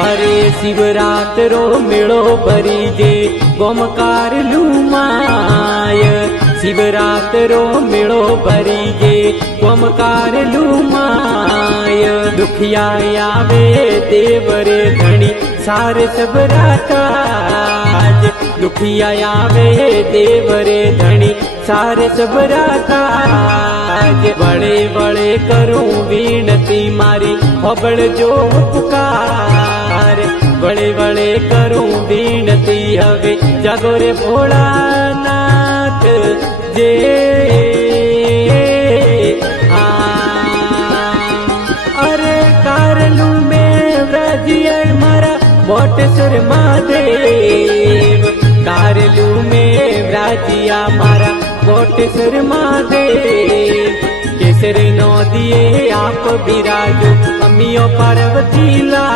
अरे शिवरात्रो मेळो भरी जे गोमकार लुमाय शिवरात्रो मेळो भरी जे गोमकार लुमाय दुखिया आवे देवरे धणी सारे सबराता दुखिया आवे देवरे धणी सारे सबराता बड़े बड़े करूं विनती मारी हबड़ जो पुकार बड़े बड़े करूं विनती हवे जागो रे भोलानाथ जे अरे कारलू में व्रजिया मारा बोटेश्वर महादेव कारलू में व्रजिया मारा बोटेश्वर महादेव केसर नो दिए आप बिराजो अमियो पार्वती ला।